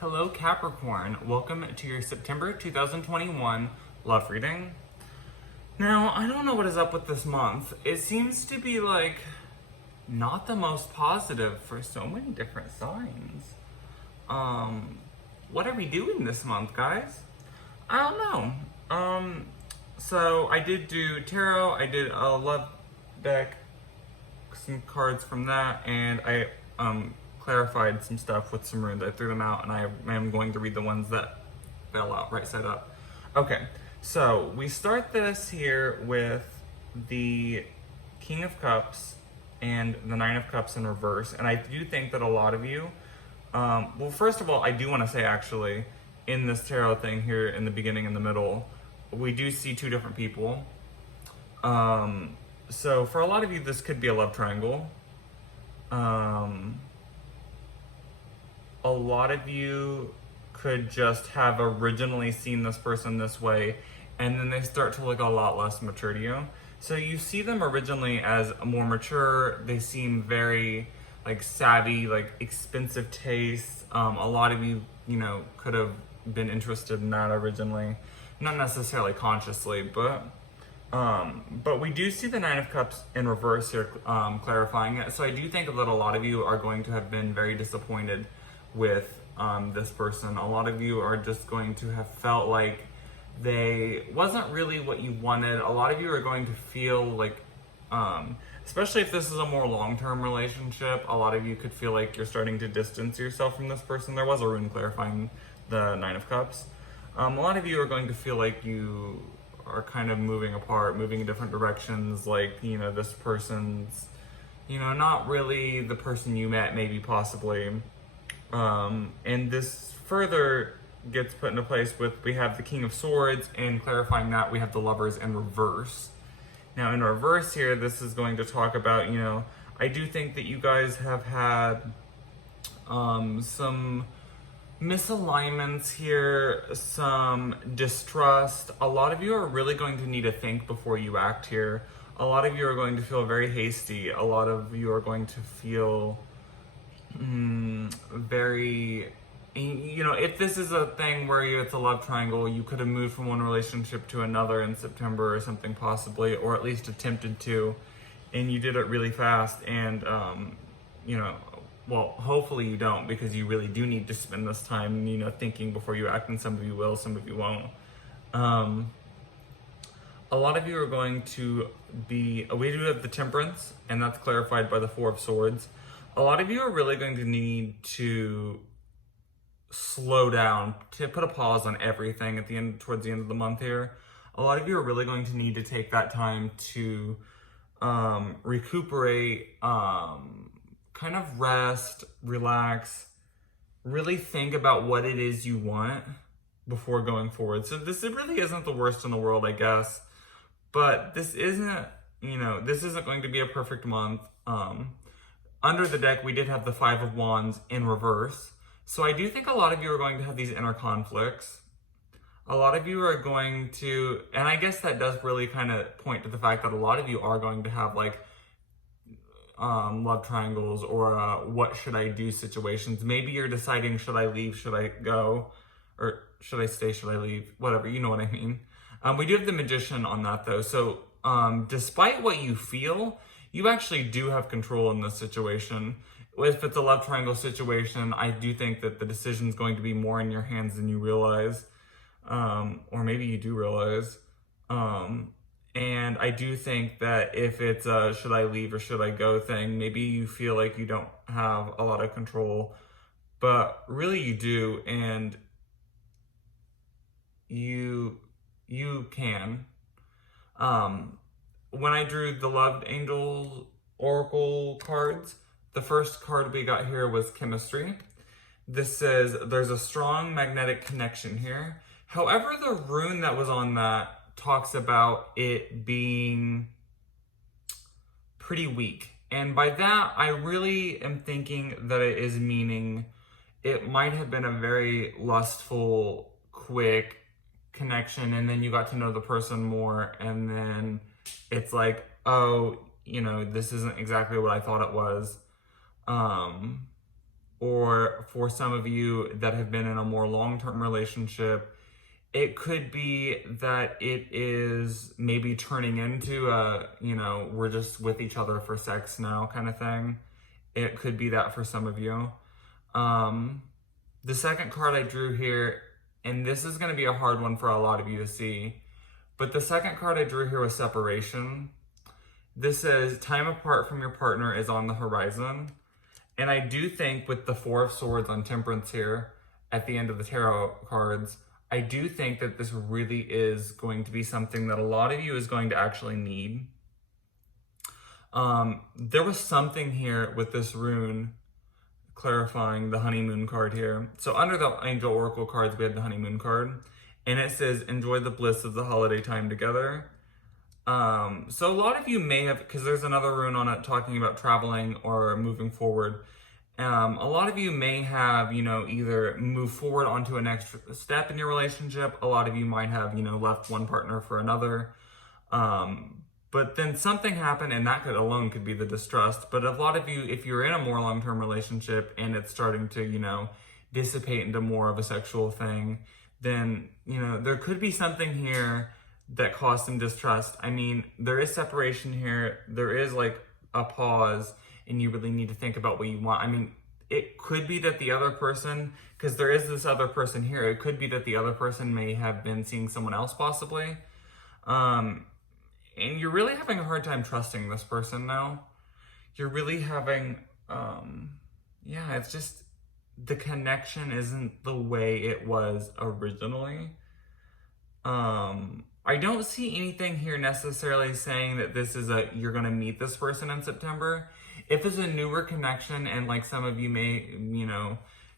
Hello Capricorn, welcome to your September 2021 love reading. Now, I don't know what is up with this month. It seems to be like not the most positive for so many different signs. What are we doing this month, guys? I don't know. So I did do tarot, I did a love deck, some cards from that, and I clarified some stuff with some runes. I threw them out, and I am going to read the ones that fell out right side up. Okay, so we start this here with the King of Cups and the Nine of Cups in reverse, and I do think that a lot of you, well, first of all, I do want to say actually, in this tarot thing here in the beginning and the middle, we do see two different people. So for a lot of you, this could be a love triangle. A lot of you could just have originally seen this person this way, and then they start to look a lot less mature to you. So you see them originally as more mature. They seem very like savvy, like expensive tastes. A lot of you, could have been interested in that originally, not necessarily consciously, but we do see the Nine of Cups in reverse here, clarifying it. So I do think that a lot of you are going to have been very disappointed with this person. A lot of you are just going to have felt like they wasn't really what you wanted. A lot of you are going to feel like, especially if this is a more long-term relationship, a lot of you could feel like you're starting to distance yourself from this person. There was a rune clarifying the Nine of Cups. A lot of you are going to feel like you are kind of moving apart, moving in different directions, like, this person's, not really the person you met, maybe possibly. And this further gets put into place with, we have the King of Swords, and clarifying that we have the Lovers in reverse. Now in reverse here, this is going to talk about, I do think that you guys have had some misalignments here, some distrust. A lot of you are really going to need to think before you act here. A lot of you are going to feel very hasty. A lot of you are going to feel very, if this is a thing where it's a love triangle, you could have moved from one relationship to another in September or something possibly, or at least attempted to, and you did it really fast, and well, hopefully you don't, because you really do need to spend this time, thinking before you act, and some of you will, some of you won't. A lot of you are going to be, we do have the Temperance, and that's clarified by the Four of Swords. A lot of you are really going to need to slow down, to put a pause on everything towards the end of the month here. A lot of you are really going to need to take that time to recuperate, kind of rest, relax, really think about what it is you want before going forward. So this really isn't the worst in the world, I guess, but this isn't, this isn't going to be a perfect month. Under the deck, we did have the Five of Wands in reverse. So I do think a lot of you are going to have these inner conflicts. A lot of you are going to, and I guess that does really kind of point to the fact that a lot of you are going to have like love triangles or what should I do situations. Maybe you're deciding, should I leave, should I go, or should I stay, should I leave, whatever, you know what I mean. We do have the Magician on that though. So despite what you feel, you actually do have control in this situation. If it's a love triangle situation, I do think that the decision is going to be more in your hands than you realize, or maybe you do realize. And I do think that if it's a should I leave or should I go thing, maybe you feel like you don't have a lot of control, but really you do, and you can. When I drew the Loved Angel Oracle cards, the first card we got here was Chemistry. This says there's a strong magnetic connection here. However, the rune that was on that talks about it being pretty weak. And by that, I really am thinking that it is meaning it might have been a very lustful, quick connection, and then you got to know the person more, and then it's like, oh, this isn't exactly what I thought it was. or for some of you that have been in a more long-term relationship, it could be that it is maybe turning into a, we're just with each other for sex now kind of thing. It could be that for some of you. The second card I drew here, and this is going to be a hard one for a lot of you to see, but the second card I drew here was separation. This says time apart from your partner is on the horizon. And I do think with the Four of Swords on Temperance here at the end of the tarot cards, I do think that this really is going to be something that a lot of you is going to actually need. There was something here with this rune clarifying the honeymoon card here. So under the Angel Oracle cards, we had the honeymoon card. And it says, enjoy the bliss of the holiday time together. So a lot of you may have, because there's another rune on it talking about traveling or moving forward. A lot of you may have, either move forward onto a next step in your relationship. A lot of you might have, left one partner for another. But then something happened, and that alone could be the distrust. But a lot of you, if you're in a more long-term relationship and it's starting to, dissipate into more of a sexual thing, then, there could be something here that caused some distrust. I mean, there is separation here. There is like a pause, and you really need to think about what you want. I mean, it could be that the other person, because there is this other person here, it could be that the other person may have been seeing someone else possibly. And you're really having a hard time trusting this person now. You're really having, it's just, the connection isn't the way it was originally. I don't see anything here necessarily saying that this is you're going to meet this person in September. If it's a newer connection and like some of you may,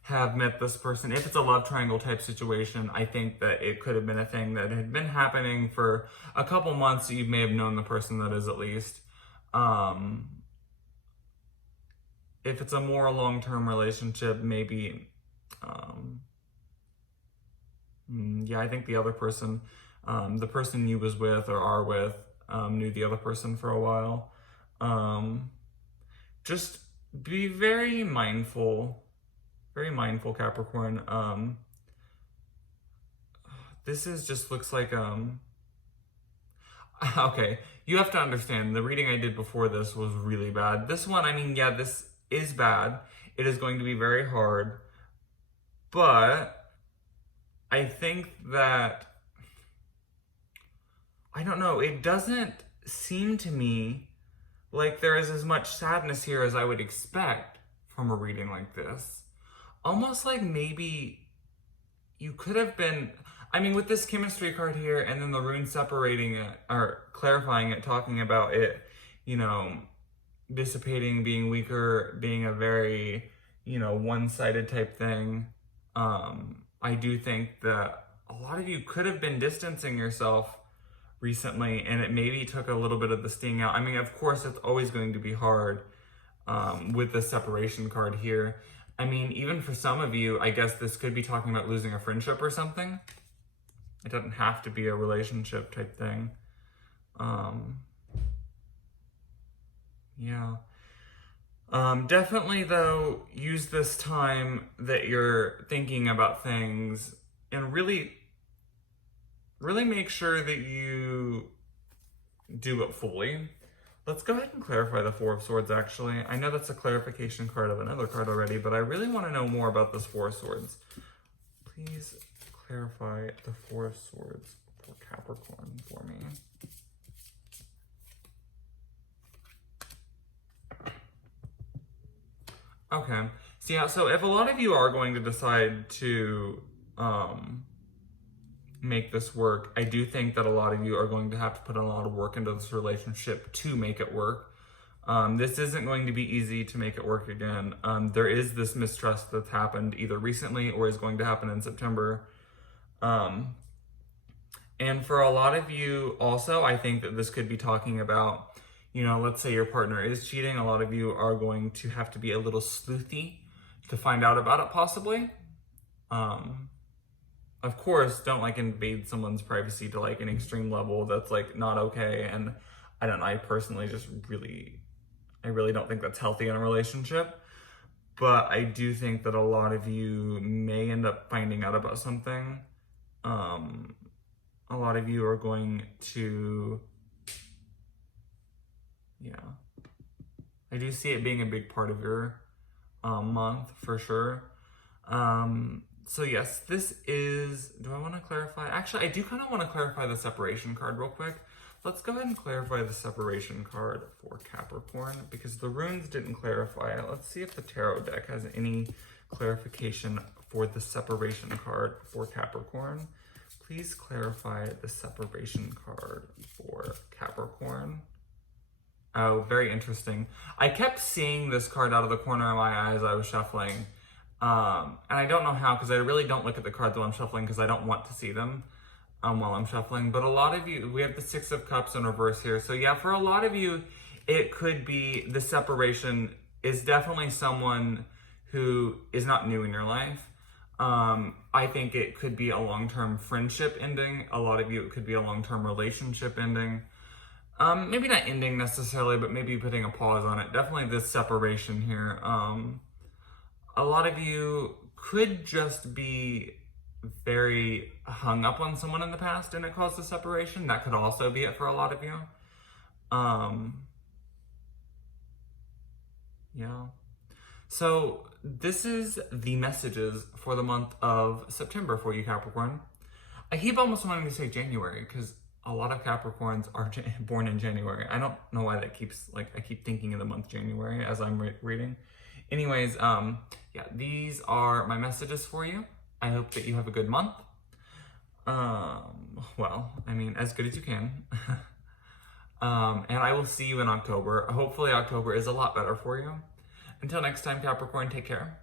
have met this person, if it's a love triangle type situation, I think that it could have been a thing that had been happening for a couple months, so you may have known the person that is at least. If it's a more long-term relationship, maybe, I think the other person, the person you was with or are with, knew the other person for a while. Just be very mindful, Capricorn. This just looks like, okay, you have to understand, the reading I did before this was really bad. This one, this is bad. It is going to be very hard, but I think that, I don't know, it doesn't seem to me like there is as much sadness here as I would expect from a reading like this. Almost like maybe you could have been, with this chemistry card here and then the rune separating it or clarifying it, talking about it, dissipating, being weaker, being a very, one-sided type thing. I do think that a lot of you could have been distancing yourself recently, and it maybe took a little bit of the sting out. Of course, it's always going to be hard with the separation card here. Even for some of you, I guess this could be talking about losing a friendship or something. It doesn't have to be a relationship type thing. Definitely, though, use this time that you're thinking about things and really make sure that you do it fully. Let's go ahead and clarify the Four of Swords, actually. I know that's a clarification card of another card already, but I really want to know more about this Four of Swords. Please clarify the Four of Swords for Capricorn for me. Okay. So if a lot of you are going to decide to make this work, I do think that a lot of you are going to have to put a lot of work into this relationship to make it work. This isn't going to be easy to make it work again. There is this mistrust that's happened either recently or is going to happen in September. And for a lot of you also, I think that this could be talking about, let's say your partner is cheating. A lot of you are going to have to be a little sleuthy to find out about it possibly. Of course, don't invade someone's privacy to an extreme level that's not okay. And I don't know, I personally just really don't think that's healthy in a relationship. but I do think that a lot of you may end up finding out about something. A lot of you are going to, yeah. I do see it being a big part of your month for sure. So yes, this is, do I want to clarify? Actually, I do kind of want to clarify the separation card real quick. Let's go ahead and clarify the separation card for Capricorn because the runes didn't clarify it. Let's see if the tarot deck has any clarification for the separation card for Capricorn. Please clarify the separation card for Capricorn. Oh, very interesting. I kept seeing this card out of the corner of my eye as I was shuffling. And I don't know how, because I really don't look at the cards while I'm shuffling because I don't want to see them while I'm shuffling. But a lot of you, we have the Six of Cups in reverse here. So yeah, for a lot of you, it could be the separation is definitely someone who is not new in your life. I think it could be a long-term friendship ending. A lot of you, it could be a long-term relationship ending. Maybe not ending necessarily, but maybe putting a pause on it. Definitely this separation here. A lot of you could just be very hung up on someone in the past and it caused a separation. That could also be it for a lot of you. Yeah. So this is the messages for the month of September for you, Capricorn. I keep almost wanting to say January because a lot of Capricorns are born in January. I don't know why that keeps, like, I keep thinking of the month January as I'm reading. Anyways, yeah, these are my messages for you. I hope that you have a good month. Well, I mean, as good as you can. And I will see you in October. Hopefully October is a lot better for you. Until next time, Capricorn, take care.